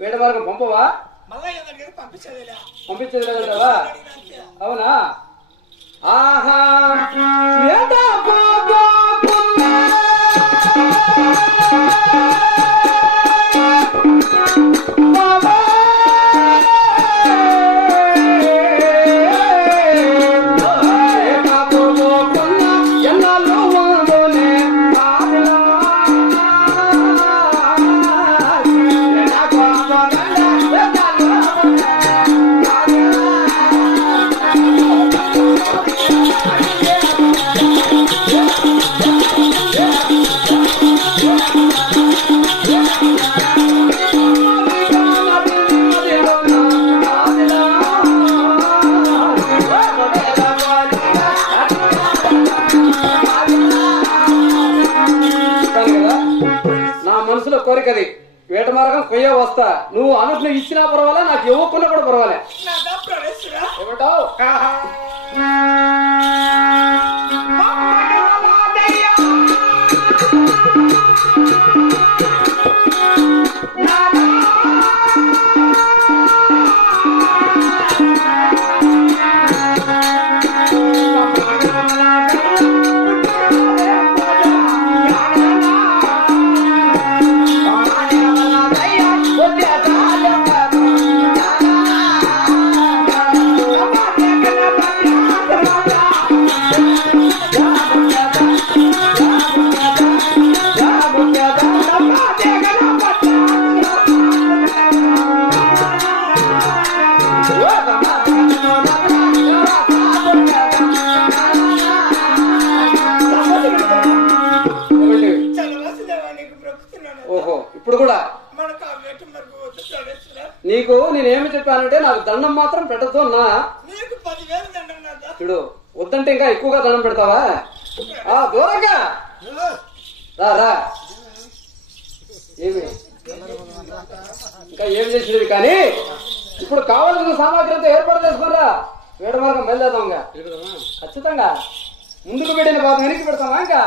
వేట మార్గం పంపవా? పంపించేది లేదంటావా? అవునా? ఆహా వేట కోరికది వేట మార్గం కొయ్య వస్తా. నువ్వు అనుకుని ఇచ్చినా పర్వాలే, నాకు ఇవ్వకున్నా కూడా పర్వాలే. ఏమంటావు? ఓహో, ఇప్పుడు కూడా నీకు నేనేమి చెప్పానంటే నాకు దండం మాత్రం పెట్టద్దు అన్నా. చూడు, వద్దంటే ఇంకా ఎక్కువగా దండం పెడతావా? దూరంగా రా రా. ఏమి ఇంకా ఏం చేసినవి కానీ ఇప్పుడు కావాల్సిన సామాగ్రి అంతా ఏర్పాటు చేసుకున్నారా? వేట మార్గం బయలుదేరదాంగా. ఖచ్చితంగా ముందుకు పెట్టిన బాబు వెనక్కి పెడతామా? ఇంకా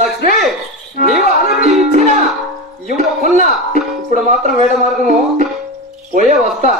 లక్ష్మి, నీవు అనుమతి ఇచ్చినా ఇవ్వకున్నా ఇప్పుడు మాత్రం వేట మార్గము పోయే వస్తా.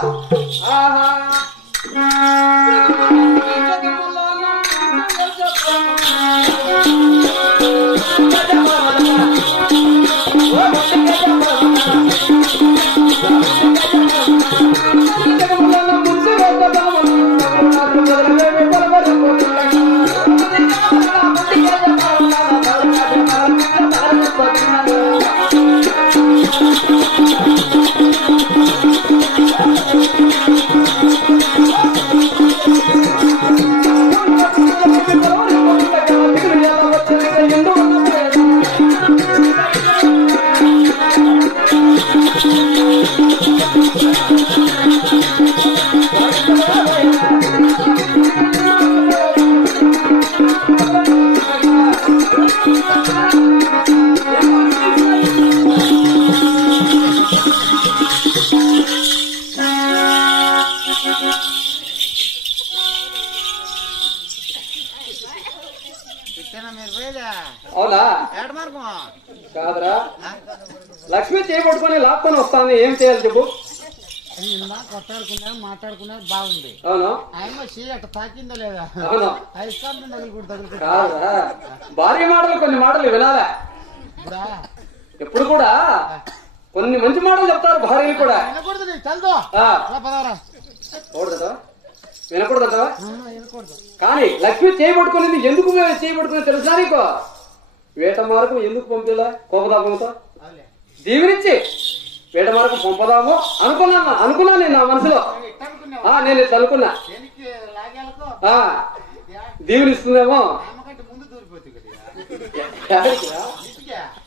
అవునా? కాదురా, లక్ష్మి చేయబట్టుకుని లాక్కొని వస్తాను. ఏం చేయాలి చెప్పు? మాట్లాడుకున్నా బాగుంది. అవును, ఆయన అట్ట తాకిందో లేదా? అవును. కాదురా, భార్య మాటలు కొన్ని మాటలు వినాలా? ఎప్పుడు కూడా కొన్ని మంచి మాటలు చెప్తారు భార్యలు కూడా. వినకూడదా? కానీ లక్ష్మి చేయబట్టుకునేది ఎందుకు చేయబట్టుకుని తెలుసా నీకు? వేట మార్గం ఎందుకు పంపిలా? కోపదాపంతో దీవినిచ్చి వేట మార్గం పంపదాము అనుకున్నా నేను నా మనసులో. నేను అనుకున్నా దీవునిస్తుందేమో.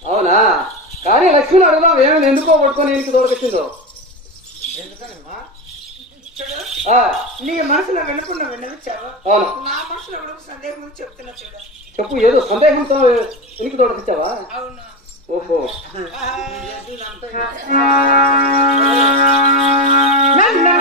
అవునా? కానీ లక్ష్మిని అడుగుదాం, ఏమైనా ఎందుకో పట్టుకొని ఇంటికి దొరకొచ్చిందో. నీ మనసులో వినకుండా వినవచ్చావా? అవును, నా మనసులో కూడా సందేహం చెప్తున్నా చూడ. చెప్పు, ఏదో సందేహంతో ఇంటికి దొరకొచ్చావా? అవునా? ఓహో, నన్ను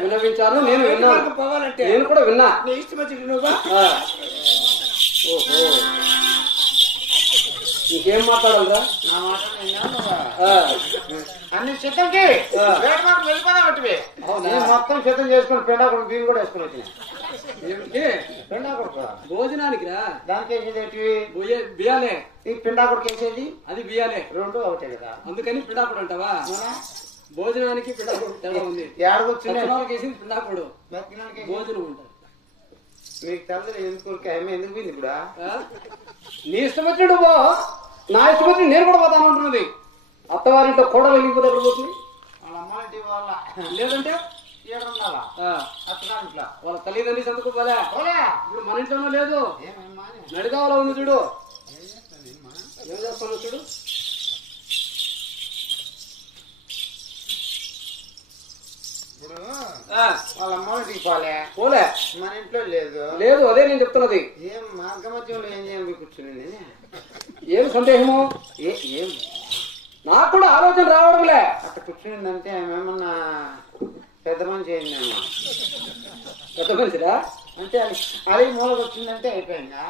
విన్నవించాను. నేను విన్నాను. పోవాలంటే నేను కూడా విన్నా. నీ ఇష్టం వచ్చి నువ్వా? ఓహో, ఇంకేం మాట్లాడాలరా? నా మాట అన్ని సిద్ధంకి వెళ్ళిపోదామంటే మొత్తం సిద్ధం చేసుకుని పెండాకుడు బియ్యం కూడా వేసుకుని వచ్చిన ఏమిటి? పెండాకుడు భోజనానికి రా. దానికి వేసేది బియ్యాలే. ఈ పెండాకుడికి వేసేది అది బియ్యాలే. రెండు ఒకటే కదా. అందుకని పిండాకుడు అంటావా? భోజనానికి పిండాకుడు తేడా ఉంది. ఏడకొచ్చింది వేసింది పిండాకుడు, భోజనం ఉంటుంది. మీకు తెల్లదు ఎందుకు ఎందుకు పోయింది ఇప్పుడు? నీ ఇష్టం వచ్చినట్టు పో, నా ఇష్టం వచ్చి నేను కూడా పోతాను అంటున్నది. అత్తవారింట్లో కూడా వెళ్ళిపోతే ఎక్కడ పోతుంది? వాళ్ళ అమ్మాయి వాళ్ళ లేదంటే వాళ్ళ తల్లిదండ్రి సంతకు పోలే. ఇప్పుడు మన ఇంట్లోనూ లేదు, నడిగావలో ఉంది చూడు. ఏం చేస్తాను చూడు. వాళ్ళ అమ్మాయికి పోలే పోలే, మన ఇంట్లో లేదు. లేదు, అదే నేను చెప్తున్నది. ఏం మార్గ మధ్యంలో ఏం చేయాలి కూర్చుని? ఏం సందేహము? ఏం నాకు కూడా ఆలోచన రావడంలే. అక్కడ కూర్చునిందంటే ఏమన్నా పెద్ద మనిషి అయిందేమో. పెద్ద మనిషిరా అంటే అది మూలకు వచ్చిందంటే అయిపోయిందా?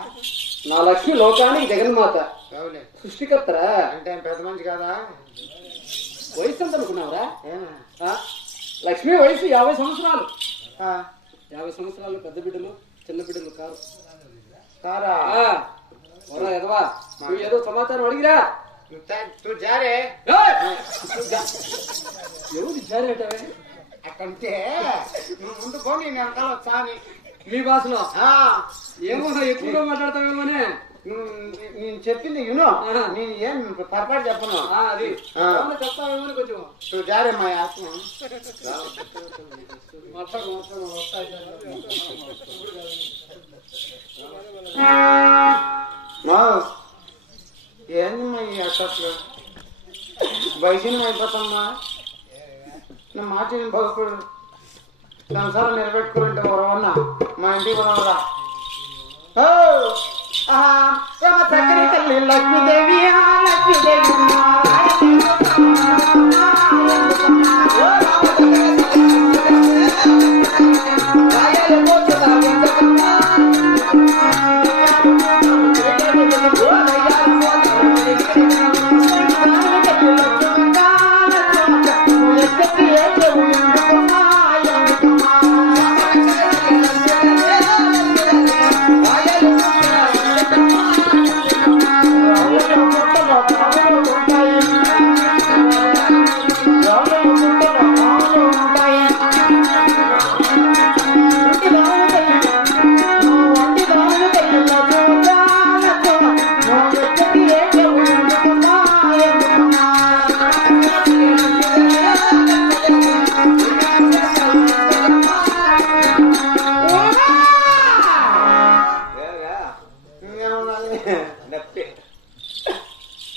నా లక్ష్మి లోకానికి జగన్మాత, అవులే సృష్టికర్తరా. అంటే పెద్ద మనిషి కాదా? వయసు ఎంత అనుకున్నావురా? లక్ష్మి వయసు 50 సంవత్సరాలు. 50 సంవత్సరాలు. పెద్ద బిడ్డలు చిన్న బిడ్డలు కారు. కారా ఎదవా, నువ్వు ఏదో సమాచారం అడిగిరా. జారే ఎవరు జారేటవే? అక్కడంటే నువ్వు ముందు పోనీ నేను వెనకాల వచ్చాని. మీ భాషలో ఏమో ఎక్కువగా మాట్లాడతావేమోనే. నేను చెప్పింది యూనో, నేను ఏం పొరపాటు చెప్పను. అది చెప్తావేమో కొంచెం. నువ్వు జారే మా ఆత్మ ఏందమ్మా ఈ అట్టట్లు వయసుని అయిపోతామ్మా. నా మాట నేను బాగుపడు సంసారం నిలబెట్టుకుంటే ఎవరన్నా మా ఇంటికి కూడా చక్కని తల్లి లక్ష్మీదేవి లక్ష్మీదేవి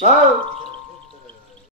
No.